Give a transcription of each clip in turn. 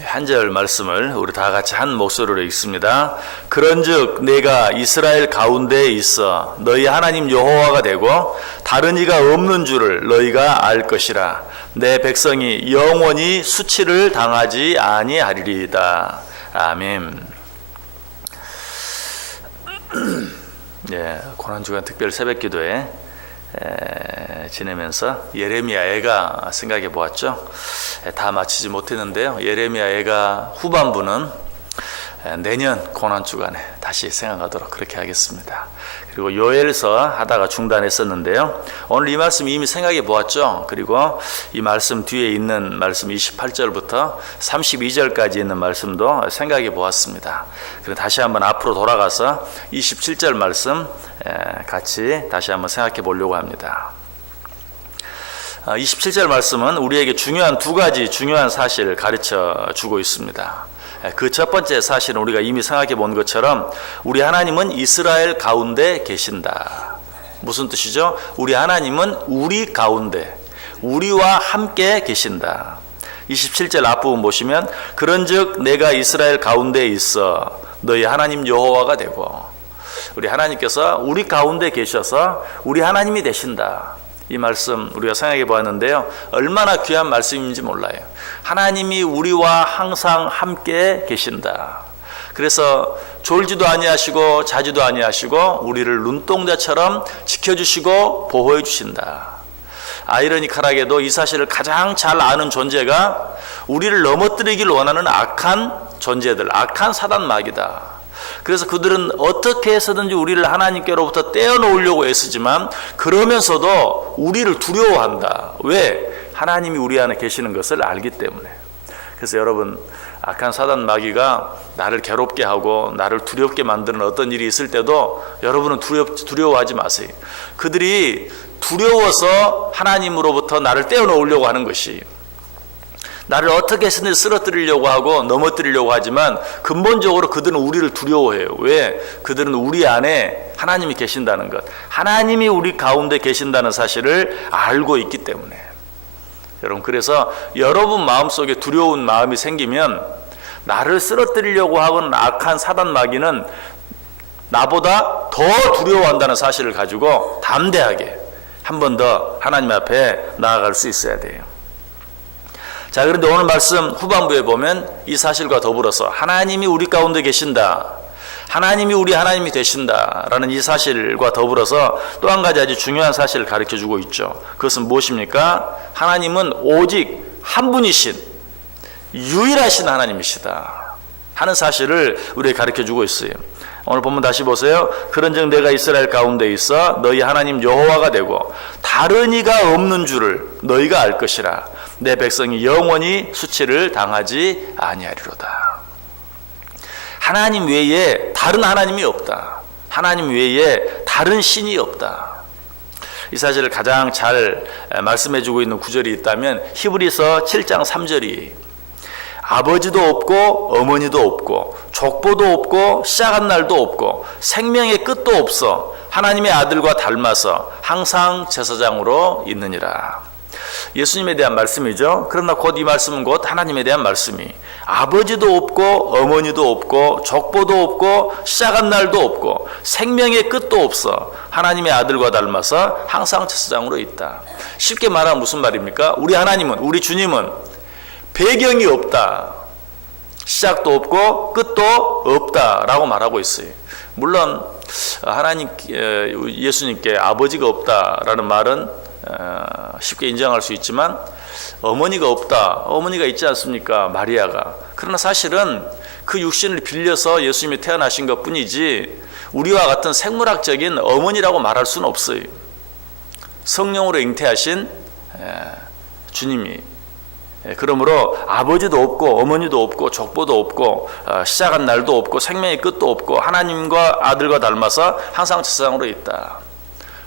한 절 말씀을 우리 다 같이 한 목소리로 읽습니다. 그런즉 내가 이스라엘 가운데에 있어 너희 하나님 여호와가 되고 다른 이가 없는 줄을 너희가 알 것이라. 내 백성이 영원히 수치를 당하지 아니하리이다. 아멘. 예, 고난주간 특별 새벽기도에 지내면서 예레미야애가 생각해 보았죠. 다 마치지 못했는데요. 예레미야애가 후반부는 내년 고난주간에 다시 생각하도록 그렇게 하겠습니다. 그리고 요엘서 하다가 중단했었는데요. 오늘 이 말씀 이미 생각해 보았죠. 그리고 이 말씀 뒤에 있는 말씀 28절부터 32절까지 있는 말씀도 생각해 보았습니다. 그리고 다시 한번 앞으로 돌아가서 27절 말씀 같이 다시 한번 생각해 보려고 합니다. 27절 말씀은 우리에게 중요한 두 가지 중요한 사실을 가르쳐 주고 있습니다. 그 첫 번째 사실은 우리가 이미 생각해 본 것처럼 우리 하나님은 이스라엘 가운데 계신다. 무슨 뜻이죠? 우리 하나님은 우리 가운데, 우리와 함께 계신다. 27절 앞부분 보시면 그런즉 내가 이스라엘 가운데에 있어 너희 하나님 여호와가 되고, 우리 하나님께서 우리 가운데 계셔서 우리 하나님이 되신다. 이 말씀 우리가 생각해 보았는데요. 얼마나 귀한 말씀인지 몰라요. 하나님이 우리와 항상 함께 계신다. 그래서 졸지도 아니하시고 자지도 아니하시고 우리를 눈동자처럼 지켜주시고 보호해 주신다. 아이러니컬하게도 이 사실을 가장 잘 아는 존재가 우리를 넘어뜨리길 원하는 악한 존재들, 악한 사단 마귀다. 그래서 그들은 어떻게 해서든지 우리를 하나님께로부터 떼어놓으려고 애쓰지만 그러면서도 우리를 두려워한다. 왜? 하나님이 우리 안에 계시는 것을 알기 때문에. 그래서 여러분, 악한 사단 마귀가 나를 괴롭게 하고 나를 두렵게 만드는 어떤 일이 있을 때도 여러분은 두려워하지 마세요. 그들이 두려워서 하나님으로부터 나를 떼어놓으려고 하는 것이, 나를 어떻게 해서든 쓰러뜨리려고 하고 넘어뜨리려고 하지만 근본적으로 그들은 우리를 두려워해요. 왜? 그들은 우리 안에 하나님이 계신다는 것, 하나님이 우리 가운데 계신다는 사실을 알고 있기 때문에. 여러분, 그래서 여러분 마음속에 두려운 마음이 생기면 나를 쓰러뜨리려고 하는 악한 사단 마귀는 나보다 더 두려워한다는 사실을 가지고 담대하게 한 번 더 하나님 앞에 나아갈 수 있어야 돼요. 자, 그런데 오늘 말씀 후반부에 보면 이 사실과 더불어서 하나님이 우리 가운데 계신다, 하나님이 우리 하나님이 되신다 라는 이 사실과 더불어서 또 한 가지 아주 중요한 사실을 가르쳐주고 있죠. 그것은 무엇입니까? 하나님은 오직 한 분이신 유일하신 하나님이시다 하는 사실을 우리에게 가르쳐주고 있어요. 오늘 본문 다시 보세요. 그런즉 내가 이스라엘 가운데 있어 너희 하나님 여호와가 되고 다른 이가 없는 줄을 너희가 알 것이라. 내 백성이 영원히 수치를 당하지 아니하리로다. 하나님 외에 다른 하나님이 없다. 하나님 외에 다른 신이 없다. 이 사실을 가장 잘 말씀해주고 있는 구절이 있다면 히브리서 7장 3절이 아버지도 없고 어머니도 없고 족보도 없고 시작한 날도 없고 생명의 끝도 없어 하나님의 아들과 닮아서 항상 제사장으로 있느니라. 예수님에 대한 말씀이죠. 그러나 곧 이 말씀은 곧 하나님에 대한 말씀이, 아버지도 없고 어머니도 없고 족보도 없고 시작한 날도 없고 생명의 끝도 없어 하나님의 아들과 닮아서 항상 제사장으로 있다. 쉽게 말하면 무슨 말입니까? 우리 하나님은, 우리 주님은 배경이 없다, 시작도 없고 끝도 없다라고 말하고 있어요. 물론 하나님, 예수님께 아버지가 없다라는 말은 쉽게 인정할 수 있지만 어머니가 없다, 어머니가 있지 않습니까? 마리아가. 그러나 사실은 그 육신을 빌려서 예수님이 태어나신 것 뿐이지 우리와 같은 생물학적인 어머니라고 말할 수는 없어요. 성령으로 잉태하신 주님이, 그러므로 아버지도 없고 어머니도 없고 족보도 없고 시작한 날도 없고 생명의 끝도 없고 하나님과 아들과 닮아서 항상 제사장으로 있다.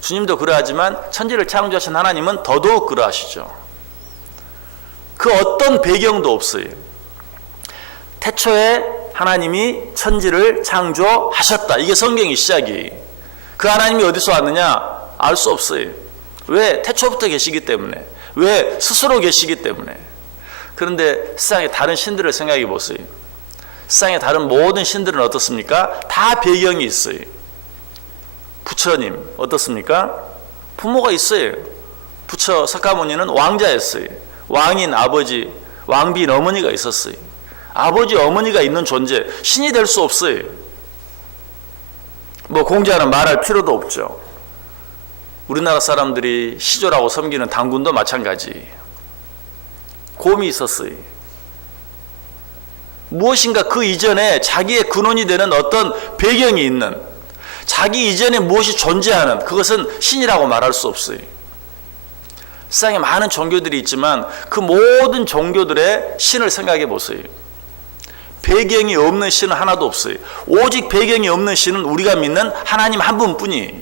주님도 그러하지만 천지를 창조하신 하나님은 더더욱 그러하시죠. 그 어떤 배경도 없어요. 태초에 하나님이 천지를 창조하셨다. 이게 성경의 시작이. 그 하나님이 어디서 왔느냐? 알 수 없어요. 왜? 태초부터 계시기 때문에. 왜? 스스로 계시기 때문에. 그런데 세상의 다른 신들을 생각해 보세요. 세상의 다른 모든 신들은 어떻습니까? 다 배경이 있어요. 부처님 어떻습니까? 부모가 있어요. 부처 석가모니는 왕자였어요. 왕인 아버지, 왕비인 어머니가 있었어요. 아버지, 어머니가 있는 존재, 신이 될 수 없어요. 뭐 공자는 말할 필요도 없죠. 우리나라 사람들이 시조라고 섬기는 당군도 마찬가지. 곰이 있었어요. 무엇인가 그 이전에 자기의 근원이 되는 어떤 배경이 있는, 자기 이전에 무엇이 존재하는, 그것은 신이라고 말할 수 없어요. 세상에 많은 종교들이 있지만 그 모든 종교들의 신을 생각해 보세요. 배경이 없는 신은 하나도 없어요. 오직 배경이 없는 신은 우리가 믿는 하나님 한 분뿐이에요.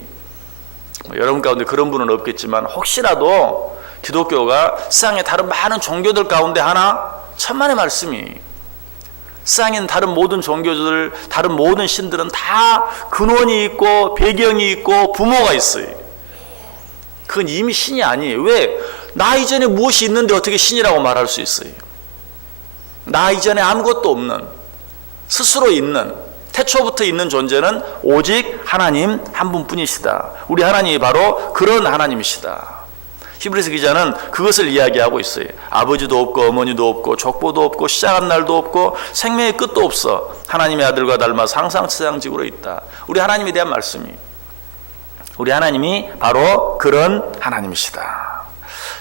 여러분 가운데 그런 분은 없겠지만 혹시라도 기독교가 세상의 다른 많은 종교들 가운데 하나, 천만의 말씀이, 세상에 있는 다른 모든 종교들, 다른 모든 신들은 다 근원이 있고 배경이 있고 부모가 있어요. 그건 이미 신이 아니에요. 왜? 나 이전에 무엇이 있는데 어떻게 신이라고 말할 수 있어요? 나 이전에 아무것도 없는, 스스로 있는, 태초부터 있는 존재는 오직 하나님 한 분뿐이시다. 우리 하나님이 바로 그런 하나님이시다. 히브리서 기자는 그것을 이야기하고 있어요. 아버지도 없고 어머니도 없고 족보도 없고 시작한 날도 없고 생명의 끝도 없어. 하나님의 아들과 닮아서 항상 세상직으로 있다. 우리 하나님에 대한 말씀이, 우리 하나님이 바로 그런 하나님이시다.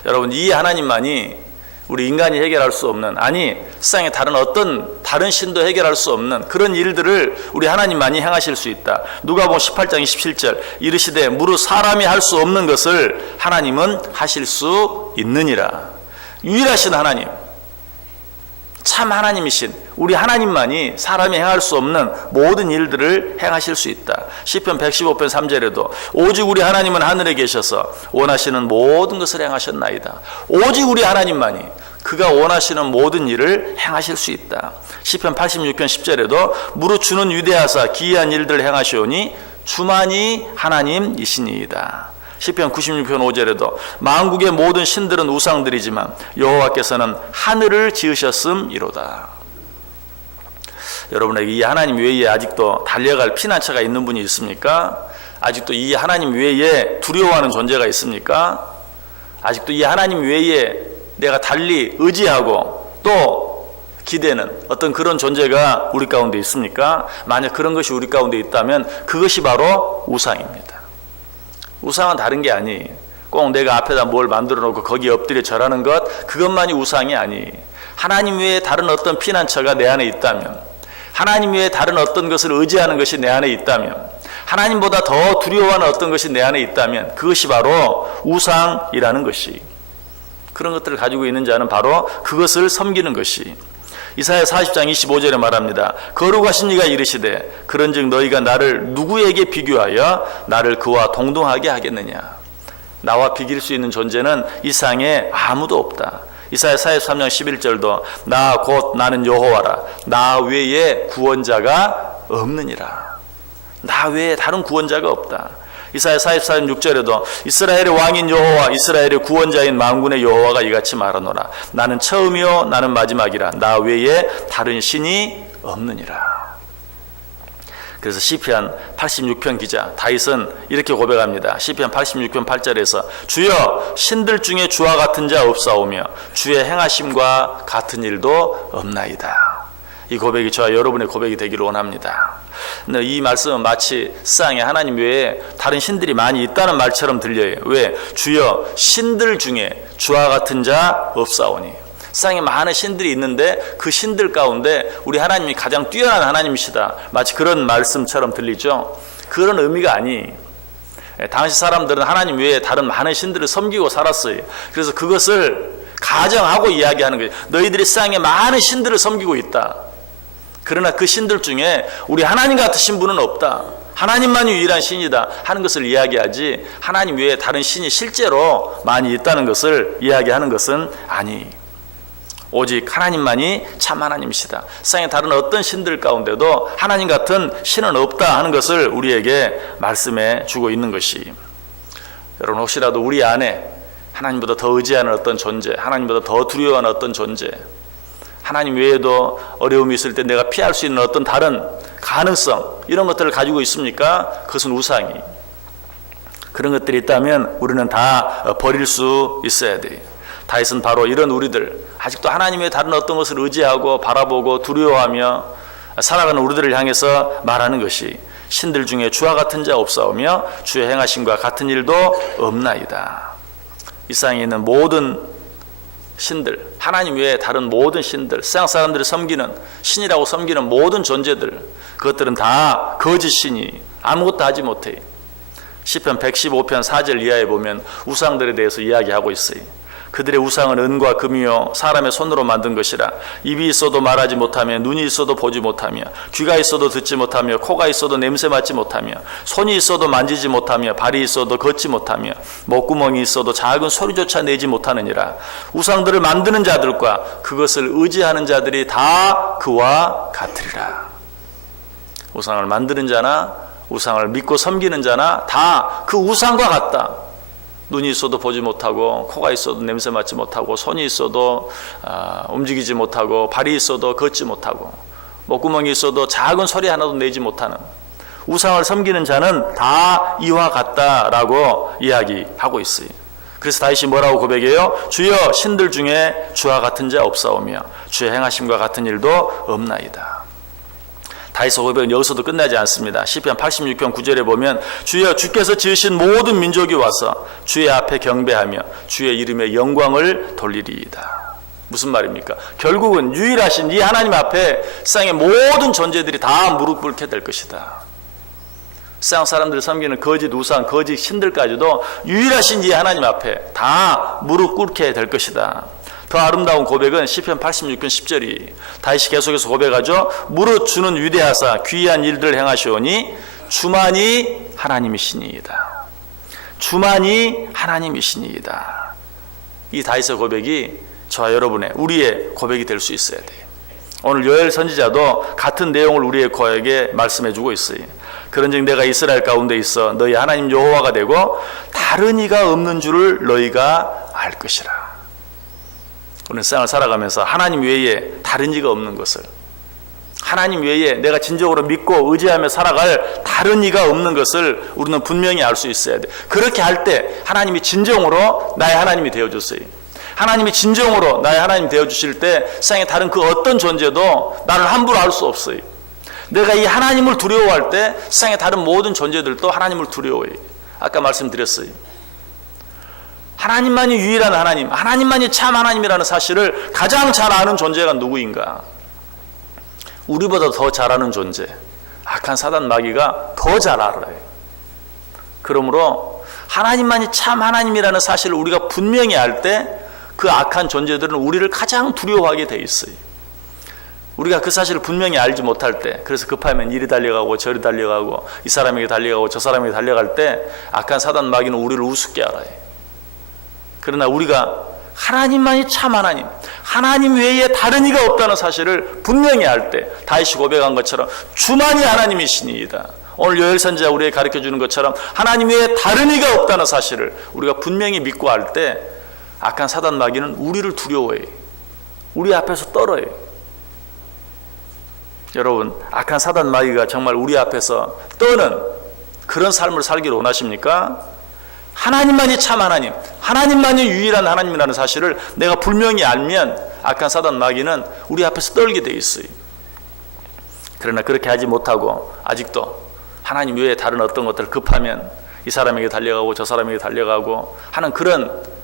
여러분, 이 하나님만이 우리 인간이 해결할 수 없는, 아니 세상에 다른 어떤 다른 신도 해결할 수 없는 그런 일들을 우리 하나님만이 행하실 수 있다. 누가복음 18장 27절 이르시되 무릇 사람이 할 수 없는 것을 하나님은 하실 수 있느니라. 유일하신 하나님, 참 하나님이신 우리 하나님만이 사람이 행할 수 없는 모든 일들을 행하실 수 있다. 시편 115편 3절에도 오직 우리 하나님은 하늘에 계셔서 원하시는 모든 것을 행하셨나이다. 오직 우리 하나님만이 그가 원하시는 모든 일을 행하실 수 있다. 시편 86편 10절에도 무릇 주는 위대하사 기이한 일들을 행하시오니 주만이 하나님이시니이다. 시편 96편 5절에도 만국의 모든 신들은 우상들이지만 여호와께서는 하늘을 지으셨음이로다. 여러분에게 이 하나님 외에 아직도 달려갈 피난처가 있는 분이 있습니까? 아직도 이 하나님 외에 두려워하는 존재가 있습니까? 아직도 이 하나님 외에 내가 달리 의지하고 또 기대는 어떤 그런 존재가 우리 가운데 있습니까? 만약 그런 것이 우리 가운데 있다면 그것이 바로 우상입니다. 우상은 다른 게 아니에요. 꼭 내가 앞에다 뭘 만들어 놓고 거기에 엎드려 절하는 것, 그것만이 우상이 아니에요. 하나님 외에 다른 어떤 피난처가 내 안에 있다면, 하나님 외에 다른 어떤 것을 의지하는 것이 내 안에 있다면, 하나님보다 더 두려워하는 어떤 것이 내 안에 있다면 그것이 바로 우상이라는 것이, 그런 것들을 가지고 있는 자는 바로 그것을 섬기는 것이. 이사야 40장 25절에 말합니다. 거룩하신 이가 이르시되 그런즉 너희가 나를 누구에게 비교하여 나를 그와 동등하게 하겠느냐. 나와 비길 수 있는 존재는 이 세상에 아무도 없다. 이사야 43장 11절도 나 곧 나는 여호와라 나 외에 구원자가 없느니라. 나 외에 다른 구원자가 없다. 이사야 44장 6절에도 이스라엘의 왕인 여호와 이스라엘의 구원자인 만군의 여호와가 이같이 말하노라. 나는 처음이요 나는 마지막이라 나 외에 다른 신이 없느니라. 그래서 시편 86편 기자 다윗은 이렇게 고백합니다. 시편 86편 8절에서 주여 신들 중에 주와 같은 자 없사오며 주의 행하심과 같은 일도 없나이다. 이 고백이 저와 여러분의 고백이 되기를 원합니다. 근데 이 말씀은 마치 세상에 하나님 외에 다른 신들이 많이 있다는 말처럼 들려요. 왜? 주여 신들 중에 주와 같은 자 없사오니. 세상에 많은 신들이 있는데 그 신들 가운데 우리 하나님이 가장 뛰어난 하나님이시다. 마치 그런 말씀처럼 들리죠. 그런 의미가 아니에요. 당시 사람들은 하나님 외에 다른 많은 신들을 섬기고 살았어요. 그래서 그것을 가정하고 이야기하는 거예요. 너희들이 세상에 많은 신들을 섬기고 있다. 그러나 그 신들 중에 우리 하나님 같으신 분은 없다. 하나님만이 유일한 신이다 하는 것을 이야기하지 하나님 외에 다른 신이 실제로 많이 있다는 것을 이야기하는 것은 아니. 오직 하나님만이 참 하나님이시다. 세상에 다른 어떤 신들 가운데도 하나님 같은 신은 없다 하는 것을 우리에게 말씀해 주고 있는 것이. 여러분 혹시라도 우리 안에 하나님보다 더 의지하는 어떤 존재, 하나님보다 더 두려워하는 어떤 존재, 하나님 외에도 어려움이 있을 때 내가 피할 수 있는 어떤 다른 가능성, 이런 것들을 가지고 있습니까? 그것은 우상이. 그런 것들이 있다면 우리는 다 버릴 수 있어야 돼요. 다윗은 바로 이런 우리들, 아직도 하나님의 다른 어떤 것을 의지하고 바라보고 두려워하며 살아가는 우리들을 향해서 말하는 것이, 신들 중에 주와 같은 자 없사오며 주의 행하심과 같은 일도 없나이다. 이 세상에 있는 모든 신들, 하나님 외에 다른 모든 신들, 세상 사람들이 섬기는 신이라고 섬기는 모든 존재들, 그것들은 다 거짓 신이 아무것도 하지 못해. 시편 115편 4절 이하에 보면 우상들에 대해서 이야기하고 있어요. 그들의 우상은 은과 금이요 사람의 손으로 만든 것이라. 입이 있어도 말하지 못하며, 눈이 있어도 보지 못하며, 귀가 있어도 듣지 못하며, 코가 있어도 냄새 맡지 못하며, 손이 있어도 만지지 못하며, 발이 있어도 걷지 못하며, 목구멍이 있어도 작은 소리조차 내지 못하느니라. 우상들을 만드는 자들과 그것을 의지하는 자들이 다 그와 같으리라. 우상을 만드는 자나 우상을 믿고 섬기는 자나 다 그 우상과 같다. 눈이 있어도 보지 못하고, 코가 있어도 냄새 맡지 못하고, 손이 있어도 움직이지 못하고, 발이 있어도 걷지 못하고, 목구멍이 있어도 작은 소리 하나도 내지 못하는 우상을 섬기는 자는 다 이와 같다라고 이야기하고 있어요. 그래서 다윗이 뭐라고 고백해요? 주여, 신들 중에 주와 같은 자 없사오며 주의 행하심과 같은 일도 없나이다. 다윗의 고백은 여기서도 끝나지 않습니다. 시편 86편 9절에 보면 주여, 주께서 지으신 모든 민족이 와서 주의 앞에 경배하며 주의 이름의 영광을 돌리리이다. 무슨 말입니까? 결국은 유일하신 이 하나님 앞에 세상의 모든 존재들이 다 무릎 꿇게 될 것이다. 세상 사람들이 섬기는 거짓 우상, 거짓 신들까지도 유일하신 이 하나님 앞에 다 무릎 꿇게 될 것이다. 더 아름다운 고백은 시편 86편 10절이 다윗이 계속해서 고백하죠. 무릇 주는 위대하사 귀한 일들을 행하시오니 주만이 하나님이시니이다. 주만이 하나님이시니이다. 이 다윗의 고백이 저와 여러분의, 우리의 고백이 될 수 있어야 돼요. 오늘 요엘 선지자도 같은 내용을 우리에게 말씀해주고 있어요. 그런즉 내가 이스라엘 가운데 있어 너희 하나님 여호와가 되고 다른 이가 없는 줄을 너희가 알 것이라. 우리는 세상을 살아가면서 하나님 외에 다른 이가 없는 것을, 하나님 외에 내가 진정으로 믿고 의지하며 살아갈 다른 이가 없는 것을 우리는 분명히 알 수 있어야 돼. 그렇게 할 때 하나님이 진정으로 나의 하나님이 되어줬어요. 하나님이 진정으로 나의 하나님 되어주실 때 세상에 다른 그 어떤 존재도 나를 함부로 할 수 없어요. 내가 이 하나님을 두려워할 때 세상의 다른 모든 존재들도 하나님을 두려워해요. 아까 말씀드렸어요. 하나님만이 유일한 하나님, 하나님만이 참 하나님이라는 사실을 가장 잘 아는 존재가 누구인가? 우리보다 더 잘 아는 존재, 악한 사단 마귀가 더 잘 알아요. 그러므로 하나님만이 참 하나님이라는 사실을 우리가 분명히 알 때 그 악한 존재들은 우리를 가장 두려워하게 돼 있어요. 우리가 그 사실을 분명히 알지 못할 때, 그래서 급하면 이리 달려가고 저리 달려가고 이 사람에게 달려가고 저 사람에게 달려갈 때 악한 사단 마귀는 우리를 우습게 알아요. 그러나 우리가 하나님만이 참 하나님, 하나님 외에 다른 이가 없다는 사실을 분명히 알 때 다윗이 고백한 것처럼 주만이 하나님이시니이다. 오늘 요엘 선지자 우리에게 가르쳐주는 것처럼 하나님 외에 다른 이가 없다는 사실을 우리가 분명히 믿고 알 때 악한 사단 마귀는 우리를 두려워해요. 우리 앞에서 떨어요. 여러분, 악한 사단 마귀가 정말 우리 앞에서 떠는 그런 삶을 살기를 원하십니까? 하나님만이 참 하나님, 하나님만이 유일한 하나님이라는 사실을 내가 분명히 알면 악한 사단 마귀는 우리 앞에서 떨게 돼 있어요. 그러나 그렇게 하지 못하고 아직도 하나님 외에 다른 어떤 것들 급하면 이 사람에게 달려가고 저 사람에게 달려가고 하는 그런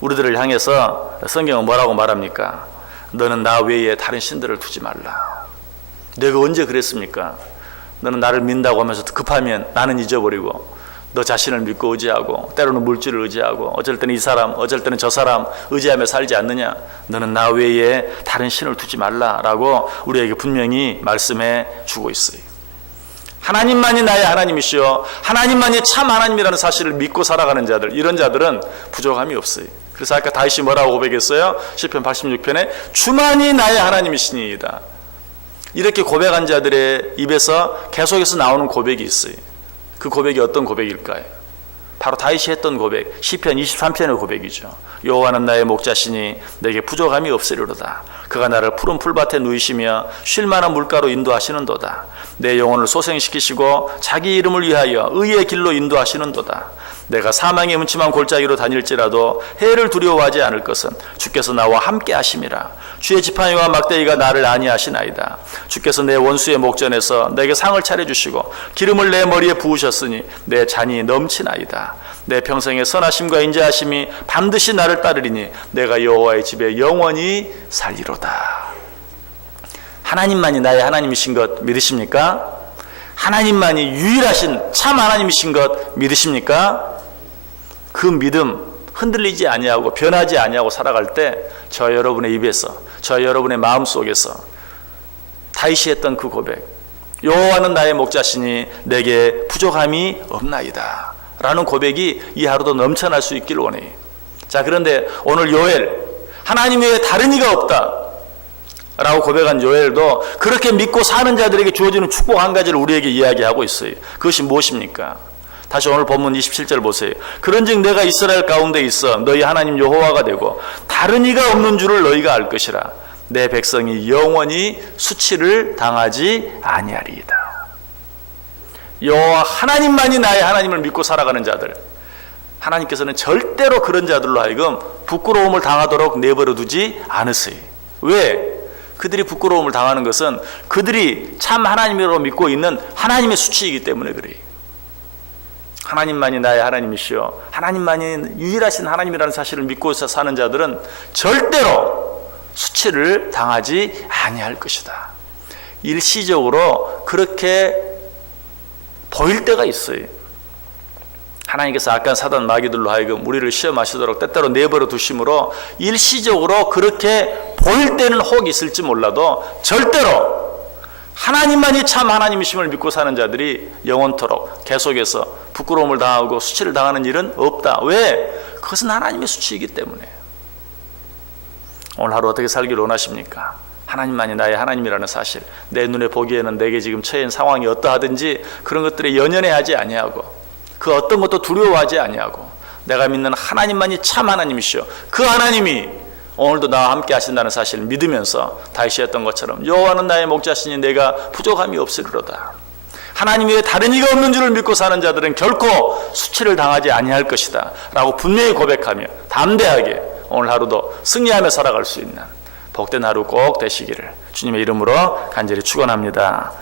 우리들을 향해서 성경은 뭐라고 말합니까? 너는 나 외에 다른 신들을 두지 말라. 내가 언제 그랬습니까? 너는 나를 믿는다고 하면서 급하면 나는 잊어버리고 너 자신을 믿고 의지하고 때로는 물질을 의지하고 어쩔 때는 이 사람 어쩔 때는 저 사람 의지하며 살지 않느냐? 너는 나 외에 다른 신을 두지 말라라고 우리에게 분명히 말씀해 주고 있어요. 하나님만이 나의 하나님이시여 하나님만이 참 하나님이라는 사실을 믿고 살아가는 자들, 이런 자들은 부족함이 없어요. 그래서 아까 다윗이 뭐라고 고백했어요? 시편 86편에 주만이 나의 하나님이시니이다. 이렇게 고백한 자들의 입에서 계속해서 나오는 고백이 있어요. 그 고백이 어떤 고백일까요? 바로 다윗이 했던 고백, 시편 23편의 고백이죠. 여호와는 나의 목자시니 내게 부족함이 없으리로다. 그가 나를 푸른 풀밭에 누이시며 쉴 만한 물가로 인도하시는도다. 내 영혼을 소생시키시고 자기 이름을 위하여 의의 길로 인도하시는도다. 내가 사망의 음침한 골짜기로 다닐지라도 해를 두려워하지 않을 것은 주께서 나와 함께 하심이라. 주의 지팡이와 막대기가 나를 안위하시나이다. 주께서 내 원수의 목전에서 내게 상을 차려주시고 기름을 내 머리에 부으셨으니 내 잔이 넘치나이다. 내 평생의 선하심과 인자하심이 반드시 나를 따르리니 내가 여호와의 집에 영원히 살리로다. 하나님만이 나의 하나님이신 것 믿으십니까? 하나님만이 유일하신 참 하나님이신 것 믿으십니까? 그 믿음 흔들리지 아니하고 변하지 아니하고 살아갈 때 저 여러분의 입에서, 저 여러분의 마음속에서 다윗이 했던 그 고백, 여호와는 나의 목자시니 내게 부족함이 없나이다 라는 고백이 이 하루도 넘쳐날 수 있길 원해요. 자, 그런데 오늘 요엘, 하나님 외에 다른 이가 없다 라고 고백한 요엘도 그렇게 믿고 사는 자들에게 주어지는 축복 한 가지를 우리에게 이야기하고 있어요. 그것이 무엇입니까? 다시 오늘 본문 27절 보세요. 그런즉 내가 이스라엘 가운데 있어 너희 하나님 여호와가 되고 다른 이가 없는 줄을 너희가 알 것이라. 내 백성이 영원히 수치를 당하지 아니하리이다. 여호와 하나님만이 나의 하나님을 믿고 살아가는 자들, 하나님께서는 절대로 그런 자들로 하여금 부끄러움을 당하도록 내버려 두지 않으세요. 왜? 그들이 부끄러움을 당하는 것은 그들이 참 하나님이라고 믿고 있는 하나님의 수치이기 때문에 그래요. 하나님만이 나의 하나님이시여, 하나님만이 유일하신 하나님이라는 사실을 믿고 사는 자들은 절대로 수치를 당하지 아니할 것이다. 일시적으로 그렇게 보일 때가 있어요. 하나님께서 악한 사단 마귀들로 하여금 우리를 시험하시도록 때때로 내버려 두심으로 일시적으로 그렇게 보일 때는 혹 있을지 몰라도 절대로 하나님만이 참 하나님이심을 믿고 사는 자들이 영원토록 계속해서 부끄러움을 당하고 수치를 당하는 일은 없다. 왜? 그것은 하나님의 수치이기 때문에. 오늘 하루 어떻게 살기를 원하십니까? 하나님만이 나의 하나님이라는 사실, 내 눈에 보기에는 내게 지금 처한 상황이 어떠하든지 그런 것들에 연연해하지 아니하고 그 어떤 것도 두려워하지 아니하고 내가 믿는 하나님만이 참 하나님이시오, 그 하나님이 오늘도 나와 함께 하신다는 사실을 믿으면서 다윗이 했던 것처럼 여호와는 나의 목자시니 내가 부족함이 없으리로다. 하나님 외에 다른 이가 없는 줄을 믿고 사는 자들은 결코 수치를 당하지 아니할 것이다 라고 분명히 고백하며 담대하게 오늘 하루도 승리하며 살아갈 수 있는 복된 하루 꼭 되시기를 주님의 이름으로 간절히 축원합니다.